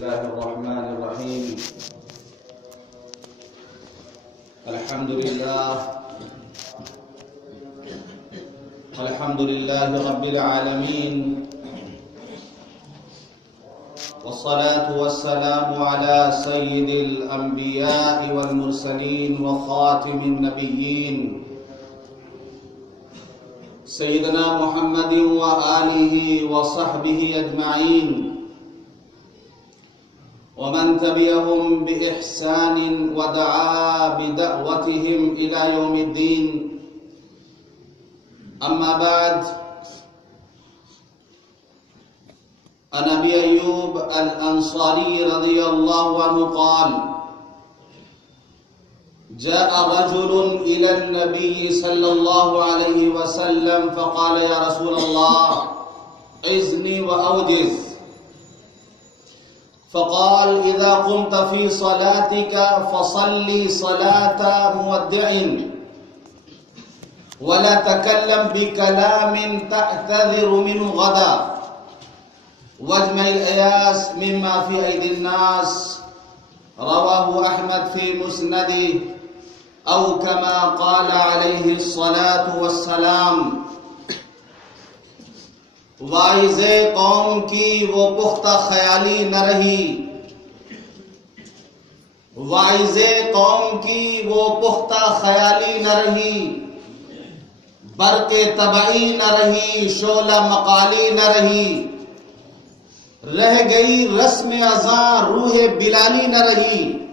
الله الرحمن الرحيم. الحمد لله رب العالمين، والصلاة والسلام على سيد الأنبياء والمرسلين وخاتم النبيين سيدنا محمد وآله وصحبه أجمعين، ومن تبعهم بإحسان ودعا بدعوتهم إلى يوم الدين. أما بعد، عن أبي أيوب الأنصاري رضي الله عنه قال: جاء رجل إلى النبي صلى الله عليه وسلم فقال: يا رسول الله، عظني وأوجز. فقال: إذا قمت في صلاتك فصلي صلاة مودع، ولا تكلم بكلام تعتذر منه غدا، واجمع الأياس مما في أيدي الناس. رواه أحمد في مسنده، أو كما قال عليه الصلاة والسلام. واعظ قوم کی وہ پختہ خیالی نہ رہی، واعظ قوم کی وہ پختہ خیالی نہ رہی، برق طبعی نہ رہی، شعلہ مقالی نہ رہی، رہ گئی رسم ازاں روح بلالی نہ رہی،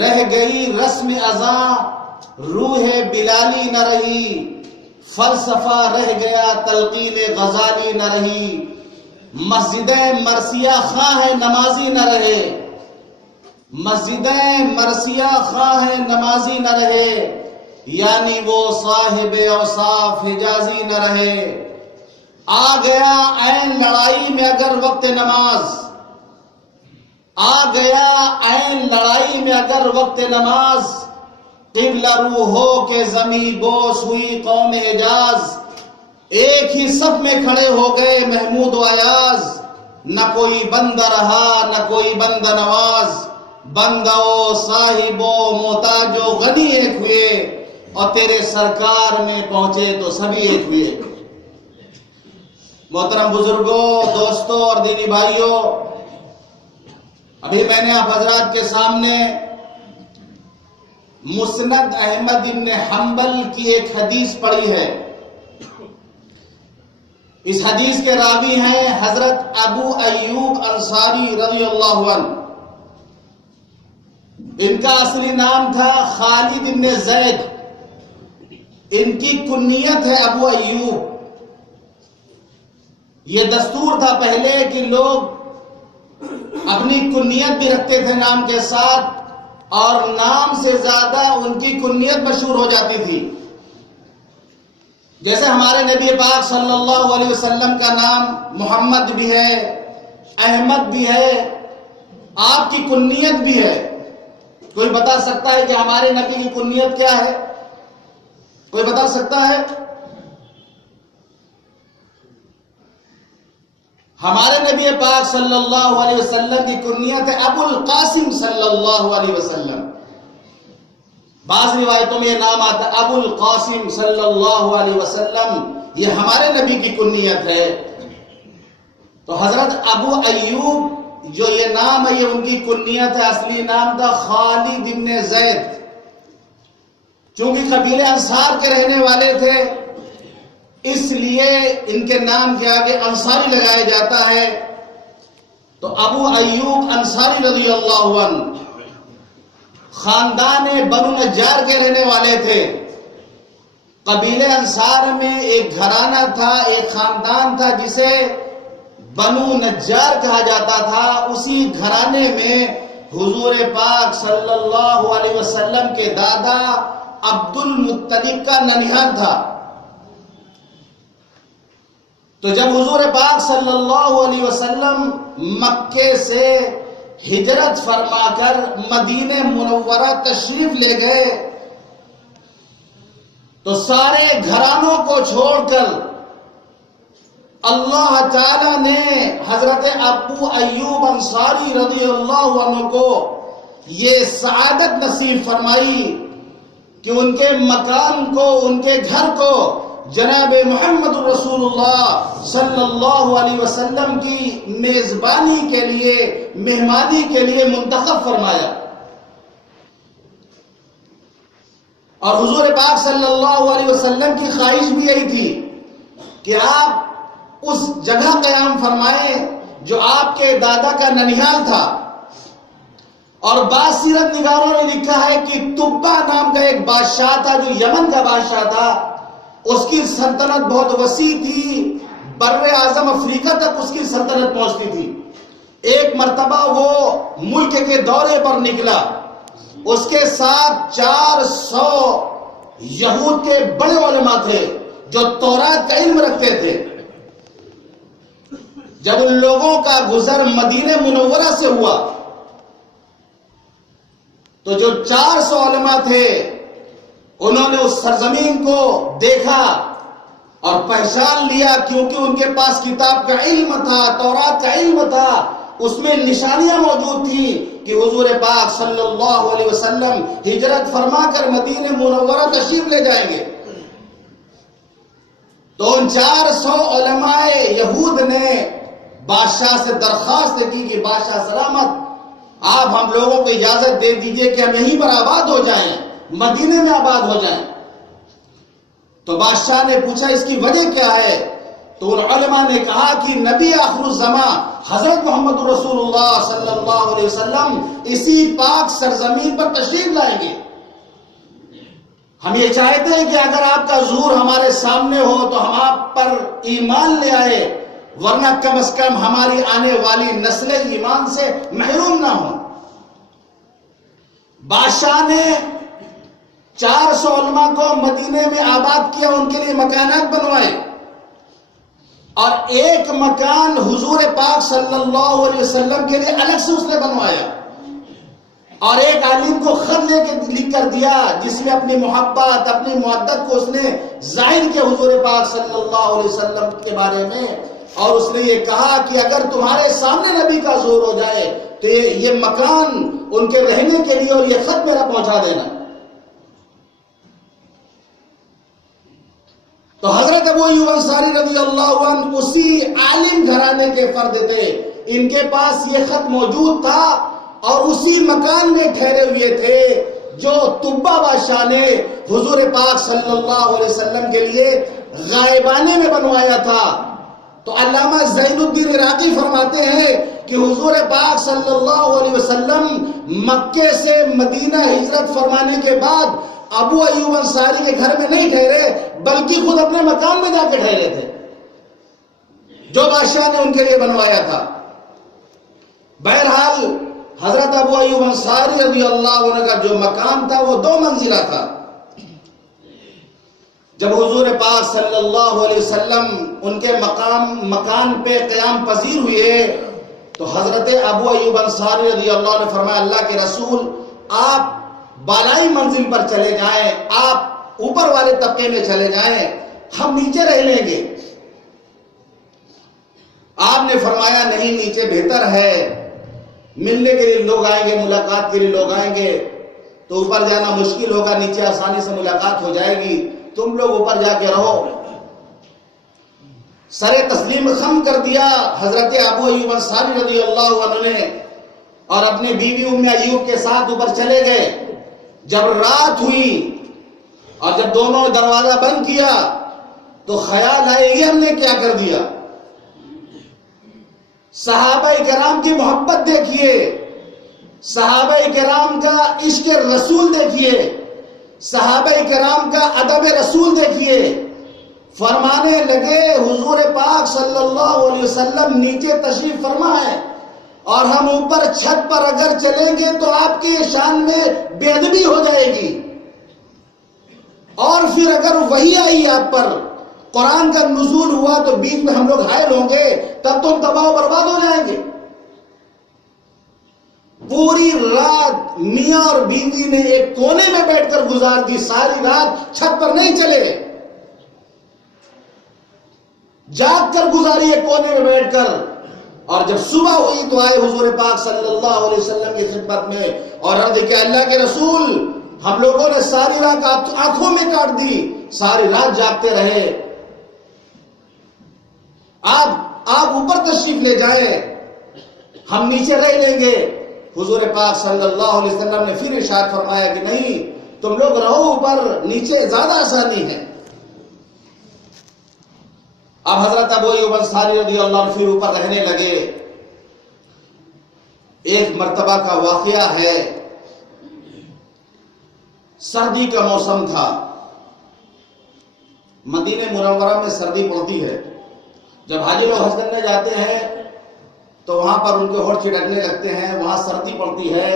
رہ گئی رسم ازاں روح بلالی نہ رہی، فلسفہ رہ گیا تلقین غزالی نہ رہی، مسجدیں مرثیہ خواہ نمازی نہ رہے، مسجدیں مرثیہ خواہ نمازی نہ رہے، یعنی وہ صاحب اوصاف حجازی نہ رہے۔ آ گیا عین لڑائی میں اگر وقت نماز، آ گیا عین لڑائی میں اگر وقت نماز، قبلہ رو ہو کے زمیں بوس ہوئی قوم حجاز، ایک ہی صف میں کھڑے ہو گئے محمود و ایاز، نہ کوئی بندہ رہا نہ کوئی بندہ نواز، بندہ و صاحب و محتاج و غنی ایک ہوئے، اور تیرے سرکار میں پہنچے تو سبھی ایک ہوئے۔ محترم بزرگوں، دوستوں اور دینی بھائیوں، ابھی میں نے آپ حضرات کے سامنے مسند احمد ابن حنبل کی ایک حدیث پڑھی ہے۔ اس حدیث کے راوی ہیں حضرت ابو ایوب انصاری رضی اللہ عنہ۔ ان کا اصلی نام تھا خالد ابن زید، ان کی کنیت ہے ابو ایوب۔ یہ دستور تھا پہلے کہ لوگ اپنی کنیت بھی رکھتے تھے نام کے ساتھ، اور نام سے زیادہ ان کی کنیت مشہور ہو جاتی تھی۔ جیسے ہمارے نبی پاک صلی اللہ علیہ وسلم کا نام محمد بھی ہے، احمد بھی ہے، آپ کی کنیت بھی ہے۔ کوئی بتا سکتا ہے کہ ہمارے نبی کی کنیت کیا ہے؟ کوئی بتا سکتا ہے؟ ہمارے نبی پاک صلی اللہ علیہ وسلم کی کنیت ہے ابو القاسم صلی اللہ علیہ وسلم۔ بعض روایتوں میں یہ نام آتا ہے ابو القاسم صلی اللہ علیہ وسلم، یہ ہمارے نبی کی کنیت ہے۔ تو حضرت ابو ایوب جو یہ نام ہے یہ ان کی کنیت ہے، اصلی نام تھا خالد ابن زید۔ چونکہ قبیلے انصار کے رہنے والے تھے، اس لیے ان کے نام کے آگے انصاری لگایا جاتا ہے۔ تو ابو ایوب انصاری رضی اللہ عنہ خاندان بنو نجار کے رہنے والے تھے۔ قبیلے انصار میں ایک گھرانہ تھا، ایک خاندان تھا جسے بنو نجار کہا جاتا تھا۔ اسی گھرانے میں حضور پاک صلی اللہ علیہ وسلم کے دادا عبد المطلب کا ننھیال تھا۔ تو جب حضور پاک صلی اللہ علیہ وسلم مکے سے ہجرت فرما کر مدینہ منورہ تشریف لے گئے تو سارے گھرانوں کو چھوڑ کر اللہ تعالیٰ نے حضرت ابو ایوب انصاری رضی اللہ عنہ کو یہ سعادت نصیب فرمائی کہ ان کے مکان کو، ان کے گھر کو جناب محمد رسول اللہ صلی اللہ علیہ وسلم کی میزبانی کے لیے، مہمانی کے لیے منتخب فرمایا. اور حضور پاک صلی اللہ علیہ وسلم کی خواہش بھی یہی تھی کہ آپ اس جگہ قیام فرمائیں جو آپ کے دادا کا ننیال تھا. اور بعض سیرت نگاروں نے لکھا ہے کہ تبا نام کا ایک بادشاہ تھا جو یمن کا بادشاہ تھا. اس کی سلطنت بہت وسیع تھی، بر اعظم افریقہ تک اس کی سلطنت پہنچتی تھی. ایک مرتبہ وہ ملک کے دورے پر نکلا، اس کے ساتھ 400 یہود کے بڑے علماء تھے جو تورات کا علم رکھتے تھے. جب ان لوگوں کا گزر مدینہ منورہ سے ہوا تو جو 400 علماء تھے انہوں نے اس سرزمین کو دیکھا اور پہچان لیا، کیونکہ ان کے پاس کتاب کا علم تھا، تورات کا علم تھا. اس میں نشانیاں موجود تھیں کہ حضور پاک صلی اللہ علیہ وسلم ہجرت فرما کر مدینہ منورہ تشریف لے جائیں گے. تو ان 400 علماء یہود نے بادشاہ سے درخواست کی کہ بادشاہ سلامت، آپ ہم لوگوں کو اجازت دے دیجئے کہ ہم یہیں پر آباد ہو جائیں، مدینے میں آباد ہو جائیں. تو بادشاہ نے پوچھا اس کی وجہ کیا ہے؟ تو ان علماء نے کہا کہ نبی آخر الزمان حضرت محمد رسول اللہ صلی اللہ علیہ وسلم اسی پاک سرزمین پر تشریف لائیں گے. ہم یہ چاہتے ہیں کہ اگر آپ کا ظہور ہمارے سامنے ہو تو ہم آپ پر ایمان لے آئے، ورنہ کم از کم ہماری آنے والی نسلیں ایمان سے محروم نہ ہوں. بادشاہ نے 400 علماء کو مدینے میں آباد کیا، ان کے لیے مکانات بنوائے، اور ایک مکان حضور پاک صلی اللہ علیہ وسلم کے لیے الگ سے اس نے بنوایا، اور ایک عالم کو خط لکھ کر دیا جس میں اپنی محبت، اپنی محبت کو اس نے ظاہر کیا حضور پاک صلی اللہ علیہ وسلم کے بارے میں. اور اس نے یہ کہا کہ اگر تمہارے سامنے نبی کا ظہور ہو جائے تو یہ مکان ان کے رہنے کے لیے اور یہ خط میرا پہنچا دینا. تو حضرت ابو ایوب انصاری رضی اللہ عنہ اسی عالم گھرانے کے فرد تھے، ان کے پاس یہ خط موجود تھا اور اسی مکان میں ٹھہرے ہوئے تھے جو تبا بادشاہ نے حضور پاک صلی اللہ علیہ وسلم کے لیے غائبانے میں بنوایا تھا. تو علامہ زین الدین عراقی فرماتے ہیں کہ حضور پاک صلی اللہ علیہ وسلم مکے سے مدینہ ہجرت فرمانے کے بعد ابو ایوب انصاری کے گھر میں نہیں ٹھہرے، بلکہ خود اپنے مکان میں جا کے ٹھہرے تھے جو بادشاہ نے ان کے لیے بنوایا تھا. بہرحال حضرت ابو ایوب انصاری رضی اللہ عنہ کا جو مکان تھا وہ 2 منزلہ تھا. جب حضور پاک صلی اللہ علیہ وسلم ان کے مکان پہ قیام پذیر ہوئے تو حضرت ابو ایوب انصاری رضی اللہ عنہ نے فرمایا اللہ کے رسول آپ بالائی منزل پر چلے جائیں، آپ اوپر والے طبقے میں چلے جائیں، ہم نیچے رہ لیں گے. آپ نے فرمایا نہیں، نیچے بہتر ہے، ملنے کے لیے لوگ آئیں گے، ملاقات کے لیے لوگ آئیں گے تو اوپر جانا مشکل ہوگا، نیچے آسانی سے ملاقات ہو جائے گی، تم لوگ اوپر جا کے رہو. سر تسلیم خم کر دیا حضرت ابو ایوب انصاری رضی اللہ عنہ نے اور اپنے بیوی ام ایوب کے ساتھ اوپر چلے گئے. جب رات ہوئی اور جب دونوں نے دروازہ بند کیا تو خیال آئے یہ ہم نے کیا کر دیا. صحابہ کرام کی محبت دیکھیے، صحابہ کرام کا عشق رسول دیکھیے، صحابہ کرام کا ادب رسول دیکھیے. فرمانے لگے حضور پاک صلی اللہ علیہ وسلم نیچے تشریف فرما ہے اور ہم اوپر چھت پر اگر چلیں گے تو آپ کی شان میں بے ادبی ہو جائے گی، اور پھر اگر وحی آئی آپ پر، قرآن کا نزول ہوا تو بیچ میں ہم لوگ حائل ہوں گے، تب تو ہم تباہ و برباد ہو جائیں گے. پوری رات میاں اور بیوی نے ایک کونے میں بیٹھ کر گزار دی، ساری رات چھت پر نہیں چلے. جاگ کر گزاری ہے کونے میں بیٹھ کر. اور جب صبح ہوئی تو آئے حضور پاک صلی اللہ علیہ وسلم کی خدمت میں اور عرض کہ اللہ کے رسول ہم لوگوں نے ساری رات آنکھوں میں کاٹ دی, ساری رات جاگتے رہے, آپ اوپر تشریف لے جائیں, ہم نیچے رہ لیں گے. حضور پاک صلی اللہ علیہ وسلم نے پھر ارشاد فرمایا کہ نہیں, تم لوگ رہو اوپر, نیچے زیادہ آسانی ہے. اب حضرت ابو ایوب انصاری رضی اللہ عنہ پھر اوپر رہنے لگے. ایک مرتبہ کا واقعہ ہے, سردی کا موسم تھا, مدینہ منورہ میں سردی پڑتی ہے. جب حاجی لوگ حج کرنے جاتے ہیں تو وہاں پر ان کے ہونٹ چھٹکنے لگتے ہیں, وہاں سردی پڑتی ہے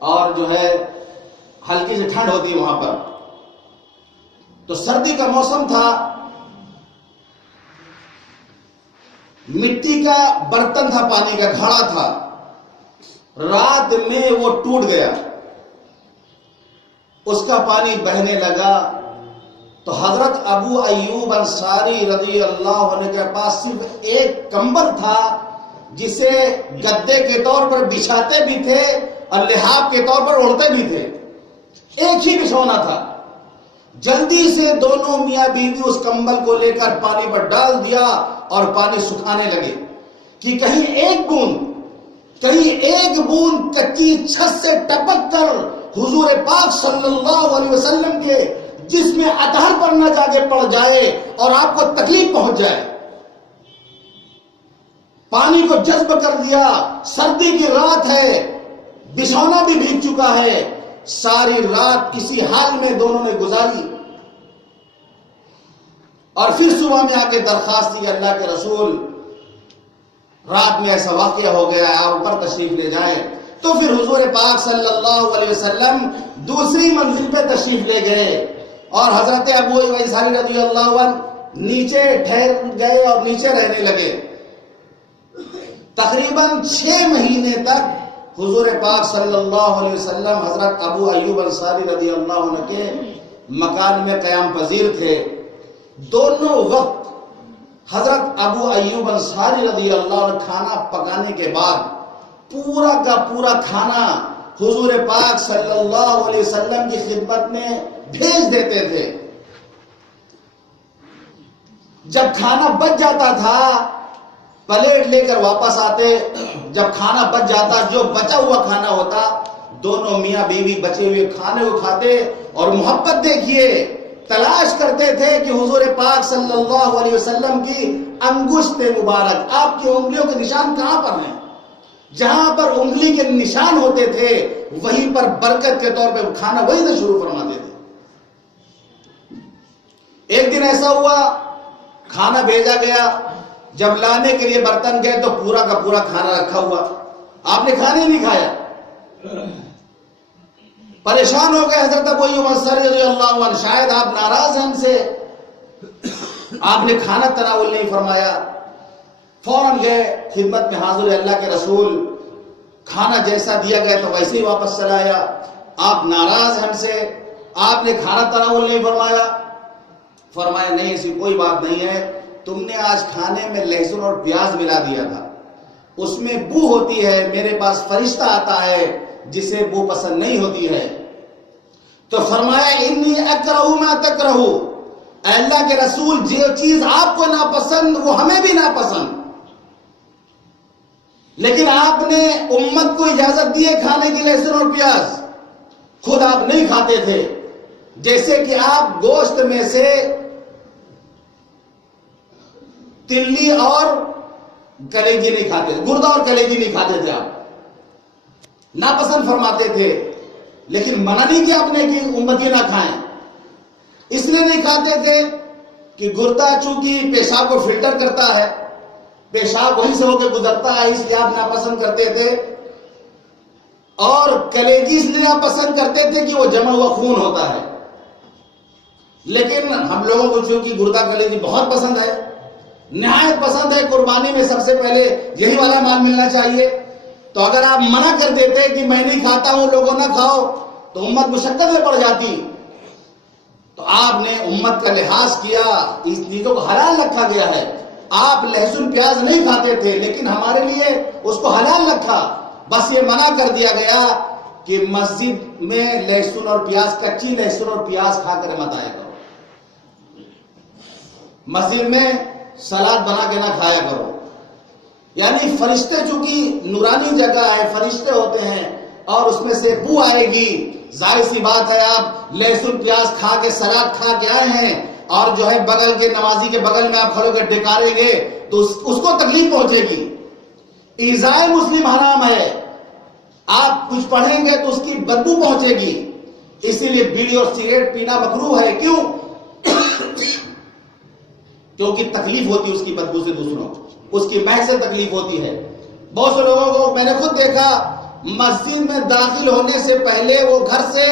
اور جو ہے ہلکی سی ٹھنڈ ہوتی ہے وہاں پر. تو سردی کا موسم تھا, مٹی کا برتن تھا, پانی کا گھڑا تھا, رات میں وہ ٹوٹ گیا, اس کا پانی بہنے لگا. تو حضرت ابو ایوب انصاری رضی اللہ عنہ کے پاس صرف ایک کمبل تھا جسے گدے کے طور پر بچھاتے بھی تھے اور لحاف کے طور پر اوڑھتے بھی تھے. ایک ہی بچھونا تھا. جلدی سے دونوں میاں بیوی اس کمبل کو لے کر پانی پر ڈال دیا اور پانی سکھانے لگے کہ کہیں ایک بوند کچی چھت سے ٹپک کر حضور پاک صلی اللہ علیہ وسلم کے جس میں اطہر پر نہ جا کے پڑ جائے اور آپ کو تکلیف پہنچ جائے. پانی کو جذب کر دیا, سردی کی رات ہے, بچھونا بھی بھیگ چکا ہے. ساری رات کسی حال میں دونوں نے گزاری اور پھر صبح میں آ کے درخواست کی اللہ کے رسول رات میں ایسا واقعہ ہو گیا ہے, آپ اوپر تشریف لے جائیں. تو پھر حضور پاک صلی اللہ علیہ وسلم دوسری منزل پہ تشریف لے گئے اور حضرت ابو ایوب انصاری رضی اللہ عنہ نیچے ٹھہر گئے اور نیچے رہنے لگے. تقریباً 6 مہینے تک حضور پاک صلی اللہ علیہ وسلم حضرت ابو ایوب انصاری رضی اللہ عنہ کے مکان میں قیام پذیر تھے. دونوں وقت حضرت ابو ایوب انصاری رضی اللہ عنہ کھانا پکانے کے بعد پورا کا پورا کھانا حضور پاک صلی اللہ علیہ وسلم کی خدمت میں بھیج دیتے تھے. جب کھانا بچ جاتا تھا پلیٹ لے کر واپس آتے, جب کھانا بچ جاتا, جو بچا ہوا کھانا ہوتا, دونوں میاں بیوی بچے ہوئے کھانے کو کھاتے اور محبت دیکھیے تلاش کرتے تھے کہ حضور پاک صلی اللہ علیہ وسلم کی انگشت مبارک, آپ کی انگلیوں کے نشان کہاں پر ہیں, جہاں پر انگلی کے نشان ہوتے تھے وہیں پر برکت کے طور پہ کھانا وہیں سے شروع فرماتے تھے. ایک دن ایسا ہوا کھانا بھیجا گیا, جب لانے کے لیے برتن گئے تو پورا کا پورا کھانا رکھا ہوا, آپ نے کھانا ہی نہیں کھایا. پریشان ہو گئے حضرت ابو ایوب انصاری رضی اللہ عنہ, شاید آپ ناراض ہیں ہم سے, آپ نے کھانا تناول نہیں فرمایا. فوراً گئے خدمت میں حاضر اللہ کے رسول, کھانا جیسا دیا گیا تو ویسے ہی واپس چلا آیا, آپ ناراض ہیں ہم سے, آپ نے کھانا تناول نہیں فرمایا. فرمایا نہیں ایسی کوئی بات نہیں ہے, تم نے آج کھانے میں لہسن اور پیاز ملا دیا تھا, اس میں بو ہوتی ہے, میرے پاس فرشتہ آتا ہے جسے بو پسند نہیں ہوتی ہے. تو فرمایا انی اکرہ ما تکرہ, اے اللہ کے رسول جو چیز آپ کو ناپسند وہ ہمیں بھی ناپسند, لیکن آپ نے امت کو اجازت دی ہے کھانے کی لہسن اور پیاز, خود آپ نہیں کھاتے تھے. جیسے کہ آپ گوشت میں سے تلی اور کلیجی نہیں کھاتے, گردہ اور کلیجی نہیں کھاتے تھے, آپ ناپسند فرماتے تھے, لیکن منع نہیں کیا آپ نے کہ امتی نہ کھائیں. اس لیے نہیں کھاتے تھے کہ گردہ چونکہ پیشاب کو فلٹر کرتا ہے, پیشاب وہیں سے ہو کے گزرتا ہے, اس لیے آپ ناپسند کرتے تھے. اور کلیجی اس لیے ناپسند کرتے تھے کہ وہ جمع ہوا خون ہوتا ہے. لیکن ہم لوگوں کو چونکہ گردہ کلیجی بہت پسند ہے, نہایت پسند ہے, قربانی میں سب سے پہلے یہی والا مال ملنا چاہیے. تو اگر آپ منع کر دیتے کہ میں نہیں کھاتا ہوں, لوگوں نہ کھاؤ, تو امت مشقت میں پڑ جاتی. تو آپ نے امت کا لحاظ کیا, اس چیزوں کو حلال رکھا گیا ہے. آپ لہسن پیاز نہیں کھاتے تھے، لیکن ہمارے لیے اس کو حلال رکھا، بس یہ منع کر دیا گیا کہ مسجد میں لہسن اور پیاز، کچی لہسن اور پیاز کھا کر مت آیا کرو، مسجد میں سلاد بنا کے نہ کھایا کرو۔ یعنی فرشتے چونکہ نورانی جگہ ہے، فرشتے ہوتے ہیں اور اس میں سے بو آئے گی، ظاہر سی بات ہے آپ لہسن پیاز کھا کے سلاد کھا کے آئے ہیں اور جو ہے بغل کے نمازی کے بغل میں آپ کھڑے کے ڈکاریں گے تو اس کو تکلیف پہنچے گی۔ ایذائے مسلم حرام ہے، آپ کچھ پڑھیں گے تو اس کی بدبو پہنچے گی، اسی لیے بیڑی اور سگریٹ پینا مکروہ ہے۔ کیوں؟ کیونکہ تکلیف ہوتی ہے اس کی بدبو سے، دوسروں اس کی مہک سے تکلیف ہوتی ہے۔ بہت سے لوگوں کو میں نے خود دیکھا، مسجد میں داخل ہونے سے پہلے وہ گھر سے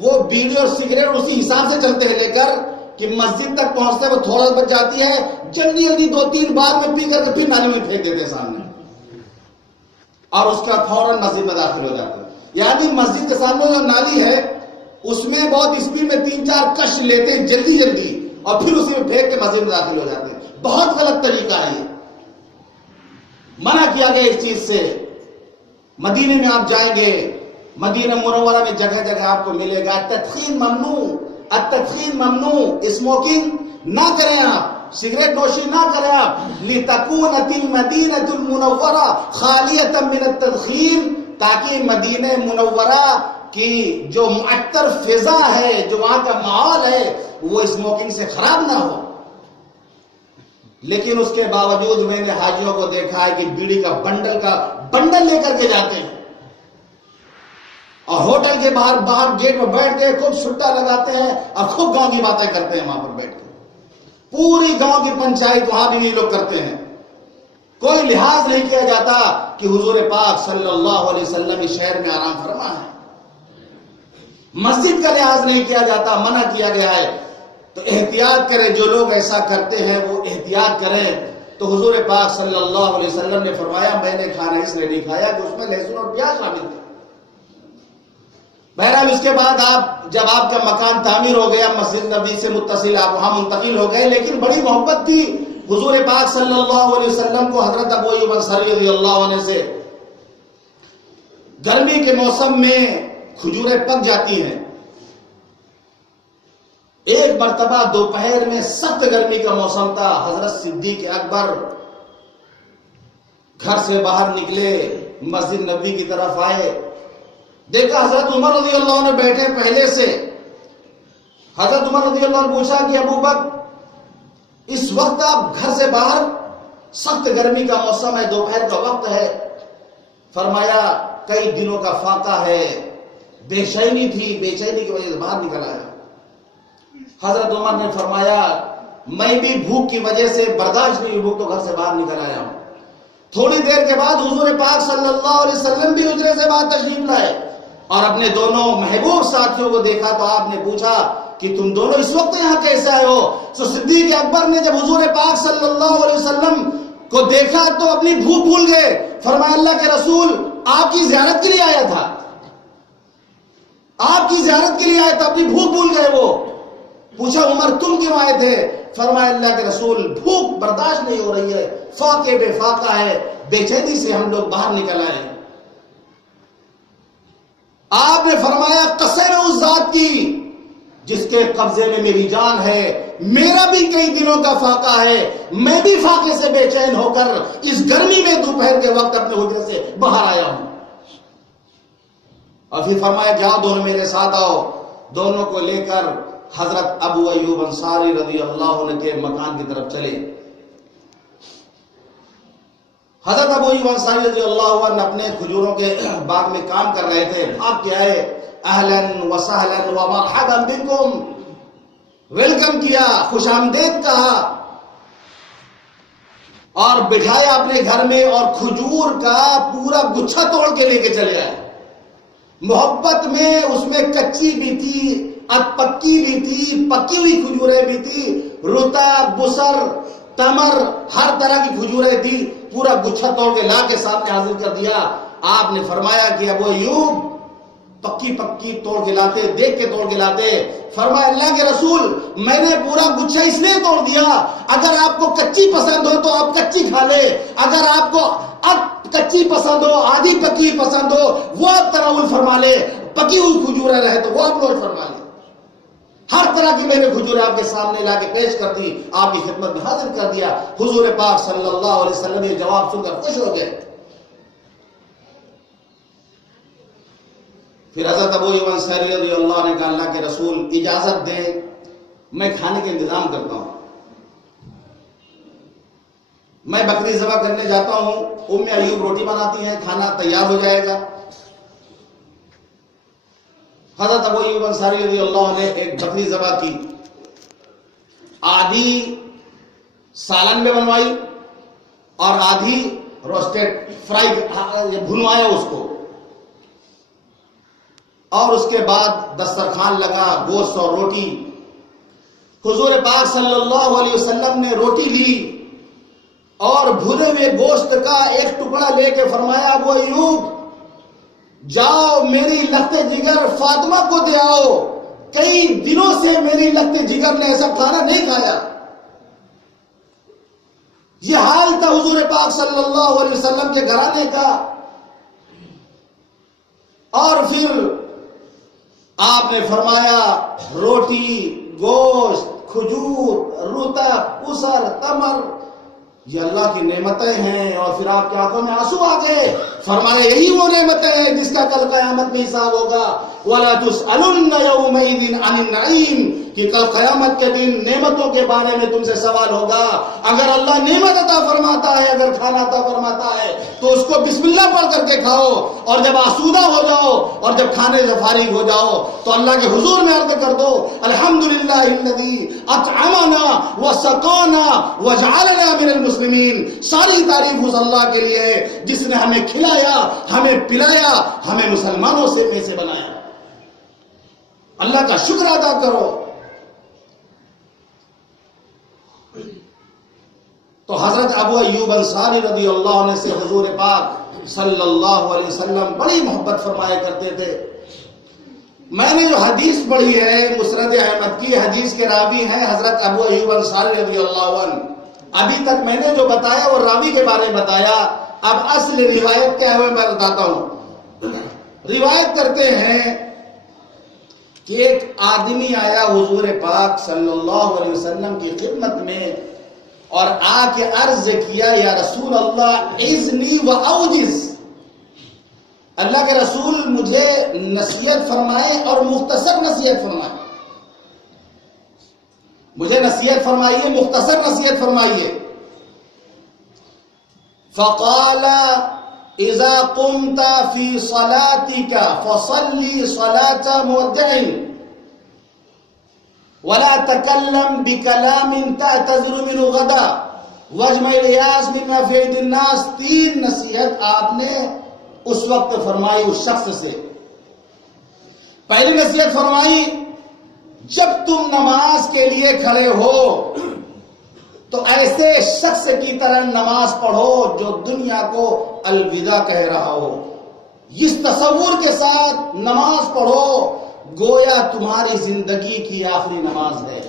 وہ بیڑی اور سگریٹ اسی حساب سے چلتے ہیں لے کر کہ مسجد تک پہنچتے وہ تھوڑا بچ جاتی ہے، جلدی جلدی 2-3 بار میں پی کر کے پھر نالی میں پھینک دیتے ہیں سامنے، اور اس کا فوراً مسجد میں داخل ہو جاتے ہیں۔ یعنی مسجد کے سامنے جو نالی ہے اس میں بہت اسپیڈ میں 3-4 کش لیتے ہیں جلدی جلدی اور پھر اسی میں پھینک کے مسجد میں داخل ہو جاتے ہیں۔ بہت غلط طریقہ ہے یہ، منع کیا گیا اس چیز سے۔ مدینے میں آپ جائیں گے، مدینہ منورہ میں جگہ جگہ آپ کو ملے گا تدخین ممنوع، التدخین ممنوع، اسموکنگ نہ کریں آپ، سگریٹ نوشی نہ کریں آپ، لِتَكُونَتِ الْمَدِينَةُ الْمُنَوَّرَةُ خَالِيَةً مِنَ التَّدْخِينِ، تاکہ مدینہ منورہ کی جو معطر فضا ہے، جو وہاں کا ماحول ہے، وہ اسموکنگ سے خراب نہ ہو۔ لیکن اس کے باوجود میں نے حاجیوں کو دیکھا ہے کہ بیڑی کا بنڈل لے کر کے جاتے ہیں اور ہوٹل کے باہر گیٹ میں بیٹھ کے خوب سٹا لگاتے ہیں اور خوب گاؤں کی باتیں کرتے ہیں وہاں پر بیٹھ کے۔ پوری گاؤں کی پنچایت وہاں بھی یہ لوگ کرتے ہیں، کوئی لحاظ نہیں کیا جاتا کہ حضور پاک صلی اللہ علیہ وسلم اس شہر میں آرام فرما ہے، مسجد کا لحاظ نہیں کیا جاتا، منع کیا گیا ہے۔ تو احتیاط کریں، جو لوگ ایسا کرتے ہیں وہ احتیاط کریں۔ تو حضور پاک صلی اللہ علیہ وسلم نے فرمایا میں نے کھانا اس لیے نہیں کھایا کہ اس میں لہسن اور پیاز شامل تھے۔ بہرحال اس کے بعد جب آپ کا مکان تعمیر ہو گیا، مسجد نبوی سے متصل، آپ وہاں منتقل ہو گئے، لیکن بڑی محبت تھی حضور پاک صلی اللہ علیہ وسلم کو حضرت ابو ایوب انصاری رضی اللہ عنہ سے۔ گرمی کے موسم میں کھجوریں پک جاتی ہیں۔ ایک مرتبہ دوپہر میں سخت گرمی کا موسم تھا، حضرت صدیق اکبر گھر سے باہر نکلے، مسجد نبوی کی طرف آئے، دیکھا حضرت عمر رضی اللہ عنہ بیٹھے پہلے سے۔ حضرت عمر رضی اللہ عنہ پوچھا کہ ابو بکر اس وقت آپ گھر سے باہر، سخت گرمی کا موسم ہے، دوپہر کا وقت ہے؟ فرمایا کئی دنوں کا فاقہ ہے، بے چینی تھی، بے چینی کی وجہ سے باہر نکل آیا۔ حضرت عمر نے فرمایا میں بھی بھوک کی وجہ سے برداشت نہیں ہوئی تو گھر سے باہر نکل آیا ہوں۔ تھوڑی دیر کے بعد حضور پاک صلی اللہ علیہ وسلم بھی حجرے سے باہر تشریف لائے اور اپنے دونوں محبوب ساتھیوں کو دیکھا تو آپ نے پوچھا کہ تم دونوں اس وقت یہاں کیسے آئے ہو؟ تو صدیق اکبر نے جب حضور پاک صلی اللہ علیہ وسلم کو دیکھا تو اپنی بھوک بھول گئے، فرمایا اللہ کے رسول آپ کی زیارت کے لیے آیا تھا، آپ کی زیارت کے لیے آیا تھا، اپنی بھوک بھول گئے وہ۔ پوچھا عمر تم کیوں آئے تھے؟ فرمایا اللہ کے رسول بھوک برداشت نہیں ہو رہی ہے، فاقے بے فاقہ ہے، بے چینی سے ہم لوگ باہر نکل آئے۔ آپ نے فرمایا قسم اس ذات کی جس کے قبضے میں میری جان ہے، میرا بھی کئی دنوں کا فاقہ ہے، میں بھی فاقے سے بے چین ہو کر اس گرمی میں دوپہر کے وقت اپنے حجرے سے باہر آیا ہوں۔ اور پھر فرمایا جاؤ دونوں میرے ساتھ آؤ۔ دونوں کو لے کر حضرت ابو ایوب انصاری رضی اللہ عنہ کے مکان کی طرف چلے۔ حضرت ابو ایوب انصاری رضی اللہ عنہ اپنے کھجوروں کے باغ میں کام کر رہے تھے، آپ کیا ہے اہلاً و سہلاً و مرحبا بکم، ویلکم کیا، خوش آمدید کہا اور بٹھایا اپنے گھر میں اور کھجور کا پورا گچھا توڑ کے لے کے چلے آئے۔ محبت میں اس میں کچی بھی تھی، پکی بھی تھی، پکی ہوئی کھجوریں بھی تھی، رطب، بسر، تمر، ہر طرح کی کھجوریں تھی، پورا گچھا توڑ کے لا کے سامنے حاضر کر دیا۔ آپ نے فرمایا کہ ابو ایوب پکی پکی توڑ کے لاتے، دیکھ کے توڑ کے لاتے. فرمایا اللہ کے رسول میں نے پورا گچھا اس لیے توڑ دیا، اگر آپ کو کچی پسند ہو تو آپ کچی کھا لے، اگر آپ کو کچی پسند ہو، آدھی پکی پسند ہو، وہ آپ تناول فرما لے، پکی ہوئی کھجوریں رہے تو وہ آپ لوٹ فرما لے. ہر طرح کی میں نے کھجوریں آپ کے سامنے لا کے پیش کر دی، آپ کی خدمت میں حاضر کر دیا. حضور پاک صلی اللہ علیہ وسلم یہ جواب سن کر خوش ہو گئے. پھر حضرت ابو ایوب انصاری رضی اللہ عنہ نے کہا اللہ کے رسول اجازت دیں میں کھانے کا انتظام کرتا ہوں، میں بکری ذبح کرنے جاتا ہوں، ام ایوب روٹی بناتی ہیں، کھانا تیار ہو جائے گا. حضرت ابو ایوب انصاری رضی اللہ عنہ نے ایک بکری ذبح کی، آدھی سالن میں بنوائی اور آدھی روسٹڈ فرائی بھنوایا اس کو، اور اس کے بعد دسترخوان لگا، گوشت اور روٹی. حضور پاک صلی اللہ علیہ وسلم نے روٹی لی اور بھنے ہوئے گوشت کا ایک ٹکڑا لے کے فرمایا ابو ایوب جاؤ میری لخت جگر فاطمہ کو دے آؤ، کئی دنوں سے میری لخت جگر نے ایسا کھانا نہیں کھایا. یہ حال تھا حضور پاک صلی اللہ علیہ وسلم کے گھرانے کا. اور پھر آپ نے فرمایا روٹی، گوشت، کھجور، رطب، اسر، تمر یہ اللہ کی نعمتیں ہیں. اور پھر آپ کی آنکھوں میں آنسو آ گئے. فرمایا یہی وہ نعمتیں ہیں جس کا کل قیامت میں حساب ہوگا. وَلَا تُسْأَلُنَّ يَوْمَئِذٍ عَنِ النَّعِيمِ کہ کل قیامت کے دن نعمتوں کے بارے میں تم سے سوال ہوگا. اگر اللہ نعمت عطا فرماتا ہے، اگر کھانا عطا فرماتا ہے تو اس کو بسم اللہ پڑھ کر کے کھاؤ، اور جب آسودہ ہو جاؤ اور جب کھانے سے فارغ ہو جاؤ تو اللہ کے حضور میں عرض کر دو الحمدللہ الذی اطعمنا وسقانا وجعلنا من المسلمین. ساری تعریف اس اللہ کے لیے ہے جس نے ہمیں کھلایا، ہمیں پلایا، ہمیں مسلمانوں میں سے بنایا. اللہ کا شکر ادا کرو. تو حضرت ابو ایوب انصاری رضی اللہ عنہ سے حضور پاک صلی اللہ علیہ وسلم بڑی محبت فرمایا کرتے تھے. میں نے جو حدیث پڑھی ہے مسند احمد کی، حدیث کے راوی ہیں حضرت ابو ایوب انصاری رضی اللہ عنہ. ابھی تک میں نے جو بتایا وہ راوی کے بارے میں بتایا. اب اصل روایت کیا ہے میں بتاتا ہوں. روایت کرتے ہیں کہ ایک آدمی آیا حضور پاک صلی اللہ علیہ وسلم کی خدمت میں اور آ کے عرض کیا یا رسول اللہ اذنی و اوجز، اللہ کے رسول مجھے نصیحت فرمائے اور مختصر نصیحت فرمائے، مجھے نصیحت فرمائیے، مختصر نصیحت فرمائیے. فقال اذا قمت في صلاتك فصلي صلاة مودع ولا تكلم بكلام تعتذر منه غدا واجمع الياس مما في ايدي الناس. 3 نصیحت آپ نے اس وقت فرمائی اس شخص سے. پہلی نصیحت فرمائی جب تم نماز کے لیے کھڑے ہو تو ایسے شخص کی طرح نماز پڑھو جو دنیا کو الوداع کہہ رہا ہو. اس تصور کے ساتھ نماز پڑھو گویا تمہاری زندگی کی آخری نماز ہے.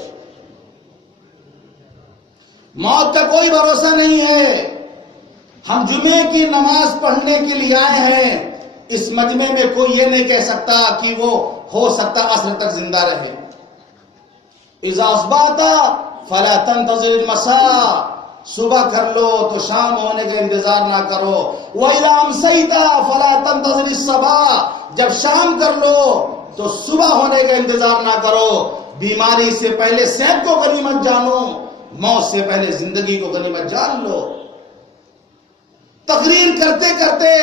موت کا کوئی بھروسہ نہیں ہے. ہم جمعے کی نماز پڑھنے کے لیے آئے ہیں. اس مجمع میں کوئی یہ نہیں کہہ سکتا کہ وہ ہو سکتا عصر تک زندہ رہے. اذا اصبحت فلا تنتظر المساء، صبح کر لو تو شام ہونے کا انتظار نہ کرو. وَإِذَا أَمْسَيْتَ فَلَا تَنْتَظِرِ الصَّبَاحَ، جب شام کر لو تو صبح ہونے کا انتظار نہ کرو. بیماری سے پہلے صحت کو غنیمت جانو، موت سے پہلے زندگی کو غنیمت جان لو. تقریر کرتے کرتے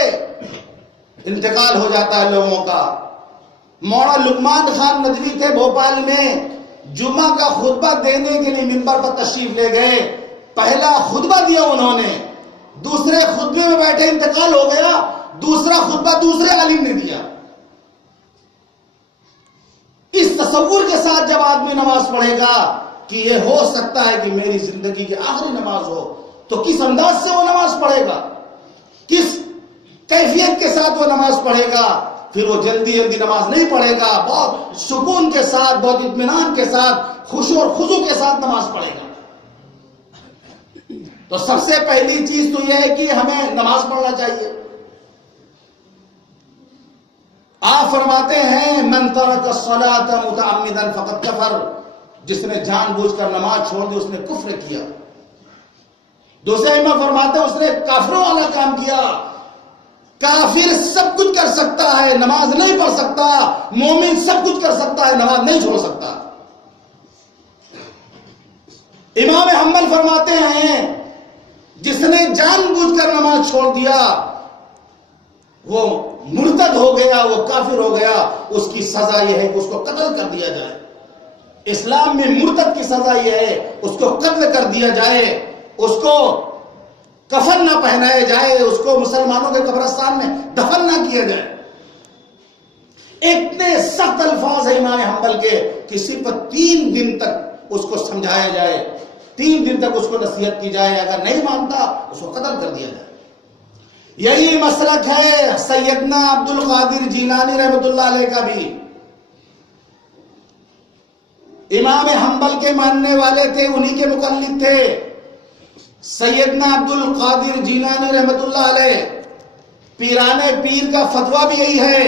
انتقال ہو جاتا ہے لوگوں کا. مولانا لقمان خان ندوی تھے بھوپال میں، جمعہ کا خطبہ دینے کے لیے منبر پر تشریف لے گئے. پہلا خطبہ دیا انہوں نے، دوسرے خطبے میں بیٹھے انتقال ہو گیا، دوسرا خطبہ دوسرے عالم نے دیا. اس تصور کے ساتھ جب آدمی نماز پڑھے گا کہ یہ ہو سکتا ہے کہ میری زندگی کی آخری نماز ہو، تو کس انداز سے وہ نماز پڑھے گا، کس کیفیت کے ساتھ وہ نماز پڑھے گا. پھر وہ جلدی جلدی نماز نہیں پڑھے گا، بہت سکون کے ساتھ، بہت اطمینان کے ساتھ، خشوع اور خضوع کے ساتھ نماز پڑھے گا۔ تو سب سے پہلی چیز تو یہ ہے کہ ہمیں نماز پڑھنا چاہیے۔ آپ فرماتے ہیں من ترک الصلاۃ متعمدا فقد کفر، جس نے جان بوجھ کر نماز چھوڑ دی اس نے کفر کیا۔ دوسرے امام فرماتے ہیں اس نے کافروں والا کام کیا۔ کافر سب کچھ کر سکتا ہے، نماز نہیں پڑھ سکتا، مومن سب کچھ کر سکتا ہے، نماز نہیں چھوڑ سکتا۔ امام حنبل فرماتے ہیں جس نے جان بوجھ کر نماز چھوڑ دیا وہ مرتد ہو گیا، وہ کافر ہو گیا، اس کی سزا یہ ہے کہ اس کو قتل کر دیا جائے۔ اسلام میں مرتد کی سزا یہ ہے اس کو قتل کر دیا جائے، اس کو کفن نہ پہنائے جائے، اس کو مسلمانوں کے قبرستان میں دفن نہ کیا جائے۔ اتنے سخت الفاظ ہیں امام حنبل کے کہ صرف 3 دن تک اس کو سمجھایا جائے، 3 دن تک اس کو نصیحت کی جائے، اگر نہیں مانتا اس کو قتل کر دیا جائے۔ یہی مسلک ہے سیدنا عبد القادر جیلانی رحمۃ اللہ علیہ کا بھی۔ امام حنبل کے ماننے والے تھے، انہی کے مقلد تھے۔ سیدنا عبد القادر جیلانی رحمۃ اللہ علیہ پیران پیر کا فتویٰ بھی یہی ہے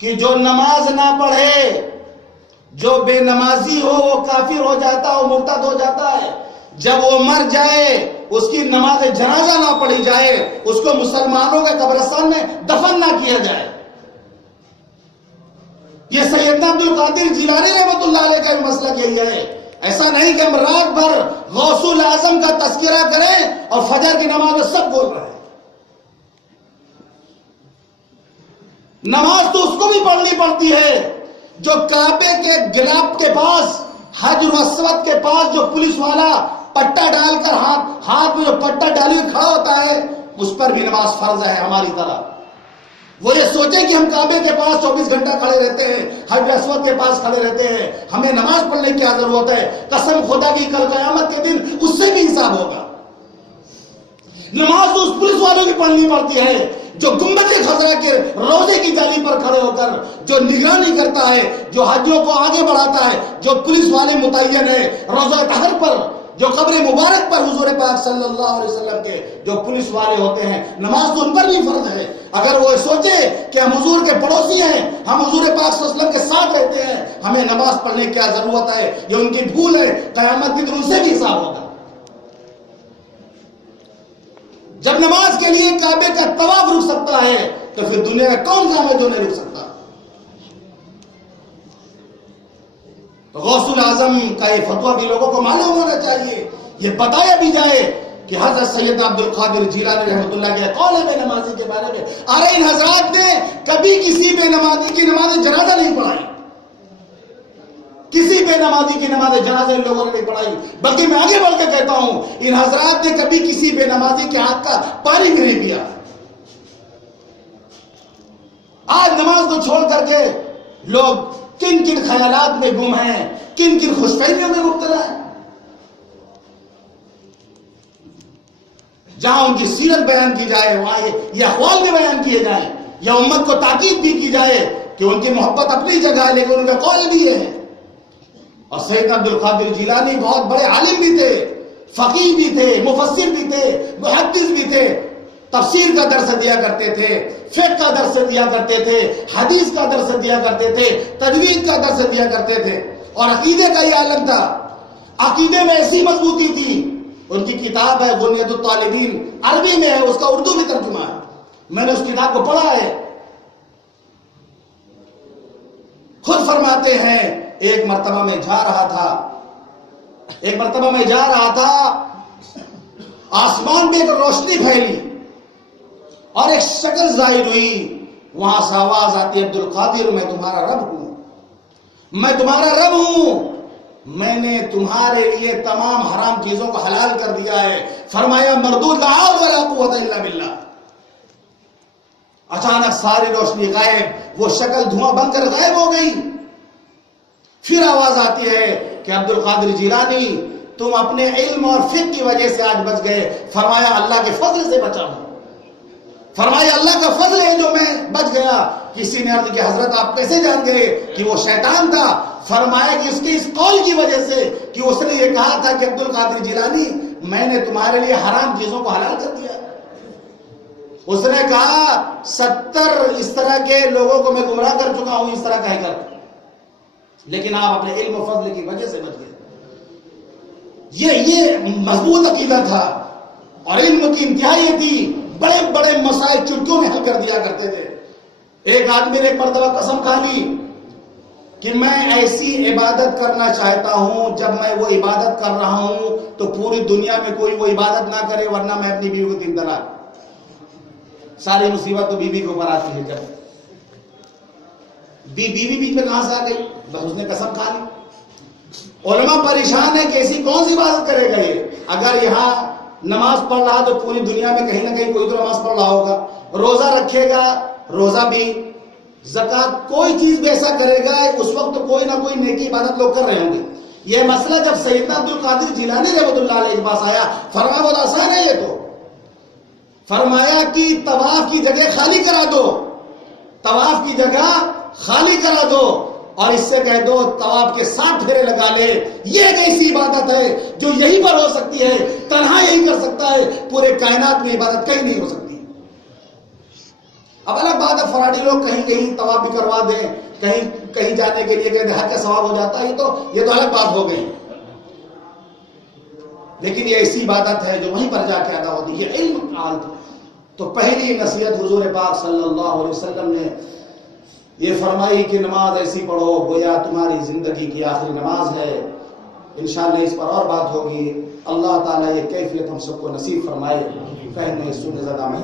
کہ جو نماز نہ پڑھے، جو بے نمازی ہو وہ کافر ہو جاتا ہے، وہ مرتد ہو جاتا ہے۔ جب وہ مر جائے اس کی نماز جنازہ نہ پڑھی جائے، اس کو مسلمانوں کے قبرستان میں دفن نہ کیا جائے۔ یہ سیدنا عبد القادر جیلانی رحمۃ اللہ علیہ کا بھی مسلک یہی ہے۔ ایسا نہیں کہ ہم رات بھر غوث الاعظم کا تذکرہ کریں اور فجر کی نماز میں سب بول رہے ہیں۔ نماز تو اس کو بھی پڑھنی پڑتی ہے جو کعبے کے گلاب کے پاس، حجر اسود کے پاس جو پولیس والا پٹا ڈال کر ہاتھ میں جو پٹا ڈالی کھڑا ہوتا ہے، اس پر بھی نماز فرض ہے ہماری طرح۔ وہ یہ سوچے کہ ہم کعبے کے پاس 24 گھنٹہ کھڑے رہتے ہیں، حجر اسود کے پاس کھڑے رہتے ہیں، ہمیں نماز پڑھنے کی کیا ضرورت ہے؟ قسم خدا کی کل قیامت کے دن اس سے بھی حساب ہوگا۔ نماز تو اس پولیس والوں کی پڑھنی پڑتی ہے جو گنبد خضرا کے روزے کی جالی پر کھڑے ہو کر جو نگرانی کرتا ہے، جو حجیوں کو آگے بڑھاتا ہے، جو پولیس والے متعین ہے روزہ طہر پر، جو قبر مبارک پر حضور پاک صلی اللہ علیہ وسلم کے جو پولیس والے ہوتے ہیں، نماز تو ان پر بھی فرض ہے۔ اگر وہ سوچے کہ ہم حضور کے پڑوسی ہیں، ہم حضور پاک صلی اللہ علیہ وسلم کے ساتھ رہتے ہیں، ہمیں نماز پڑھنے کی کیا ضرورت ہے، یہ ان کی بھول ہے، قیامت کے دن ان سے بھی حساب ہوگا۔ جب نماز کے لیے کعبے کا طواف رک سکتا ہے تو پھر دنیا میں کون کام ہے جو نہیں رک سکتا؟ تو غوث الاعظم کا یہ فتویٰ بھی لوگوں کو معلوم ہونا چاہیے، یہ بتایا بھی جائے کہ حضرت سید عبد القادر جیلانی رحمۃ اللہ کے قول ہے بے نمازی کے بارے میں۔ ارے ان حضرات نے کبھی کسی بے نمازی کی نماز جنازہ نہیں پڑھائی، کسی بے نمازی کی نماز جنازہ ان لوگوں نے نہیں پڑھائی، بلکہ میں آگے بڑھ کے کہتا ہوں ان حضرات نے کبھی کسی بے نمازی کے ہاتھ کا پانی بھی نہیں پیا۔ آج نماز کو چھوڑ کر کے لوگ کن کن خیالات میں گم ہیں، کن کن خوش فہمیوں میں مبتلا ہیں۔ جہاں ان کی سیرت بیان کی جائے وہاں یہ احوال بھی بیان کیے جائیں، یا امت کو تاکید بھی کی جائے کہ ان کی محبت اپنی جگہ ہے لیکن ان کا قول بھی ہے۔ اور سید عبد القادر جیلانی بہت بڑے عالم بھی تھے، فقیہ بھی تھے، مفسر بھی تھے، محدث بھی تھے، تفسیر کا درس دیا کرتے تھے، فقہ کا درس دیا کرتے تھے، حدیث کا درس دیا کرتے تھے، تجوید کا درس دیا کرتے تھے، اور عقیدے کا یہ عالم تھا۔ عقیدے میں ایسی مضبوطی تھی، ان کی کتاب ہے غنیۃ الطالبین، عربی میں ہے، اس کا اردو میں ترجمہ ہے، میں نے اس کتاب کو پڑھا ہے۔ خود فرماتے ہیں ایک مرتبہ میں جا رہا تھا، آسمان میں ایک روشنی پھیلی اور ایک شکل ظاہر ہوئی، وہاں سے آواز آتی ہے عبد القادر میں تمہارا رب ہوں، میں تمہارا رب ہوں، میں نے تمہارے لیے تمام حرام چیزوں کو حلال کر دیا ہے۔ فرمایا مردود لا حول ولا قوت الا باللہ۔ اچانک ساری روشنی غائب، وہ شکل دھواں بن کر غائب ہو گئی۔ پھر آواز آتی ہے کہ عبد القادر جیلانی تم اپنے علم اور فقہ کی وجہ سے آج بچ گئے۔ فرمایا اللہ کے فضل سے بچا ہوں، فرمایا اللہ کا فضل ہے جو میں بچ گیا۔ کسی نے عرض کیا حضرت آپ کیسے جان گئے کہ وہ شیطان تھا؟ فرمایا کہ اس کے اس قول کی وجہ سے کہ اس نے یہ کہا تھا کہ عبد القادر جیلانی میں نے تمہارے لیے حرام چیزوں کو حلال کر دیا. اس نے کہا 70 اس طرح کے لوگوں کو میں گمراہ کر چکا ہوں اس طرح کہہ کر، لیکن آپ اپنے علم و فضل کی وجہ سے بچ گئے. یہ مضبوط عقیدہ تھا اور علم کی انتہا یہ تھی. بڑے بڑے مسائل چٹکیوں میں حل کر دیا کرتے تھے. ایک آدمی نے ایک مرتبہ قسم کھا لی کہ میں ایسی عبادت کرنا چاہتا ہوں جب میں وہ عبادت کر رہا ہوں تو پوری دنیا میں کوئی وہ عبادت نہ کرے ورنہ میں اپنی بیوی کو 3 طلاق. ساری مصیبت تو بیوی کے اوپر آتی ہے. جب بیوی بیچ میں کہاں سے آ گئی؟ بس اس نے قسم کھا لی. علماء پریشان ہے کہ ایسی کون سی عبادت کرے گا یہ؟ اگر یہاں نماز پڑھ رہا تو پوری دنیا میں کہیں نہ کہیں کوئی تو نماز پڑھ رہا ہوگا. روزہ رکھے گا، روزہ بھی، زکات، کوئی چیز بھی ایسا کرے گا اس وقت کوئی نہ کوئی نیکی عبادت لوگ کر رہے ہوں گے. یہ مسئلہ جب سیدنا عبد القادر جیلانی رحمۃ اللہ علیہ کے پاس آیا، فرمایا بہت آسان ہے یہ تو. فرمایا کہ طواف کی جگہ خالی کرا دو، طواف کی جگہ خالی کرا دو اور اس سے کہہ دو طواف کے 60 پھیرے لگا لے. یہ ایک ایسی عبادت ہے جو یہی پر ہو سکتی ہے، تنہا یہی کر سکتا ہے، پورے کائنات میں عبادت کہیں نہیں ہو سکتی. اب الگ بات ہے فراڈی لوگ کہیں کہیں طواف بھی کروا دیں، کہیں جانے کے لیے کہتے ہیں حج کا ثواب ہو جاتا ہے. یہ تو الگ بات ہو گئی. لیکن یہ ایسی عبادت ہے جو وہیں پر جا کے ادا ہوتی ہے. یہ علم عال تھا. تو پہلی نصیحت حضور پاک صلی اللہ علیہ وسلم نے یہ فرمائی کہ نماز ایسی پڑھو گویا تمہاری زندگی کی آخری نماز ہے. انشاءاللہ اس پر اور بات ہوگی. اللہ تعالیٰ یہ کیفیت ہم سب کو نصیب فرمائے. کہنے سننے زیادہ میں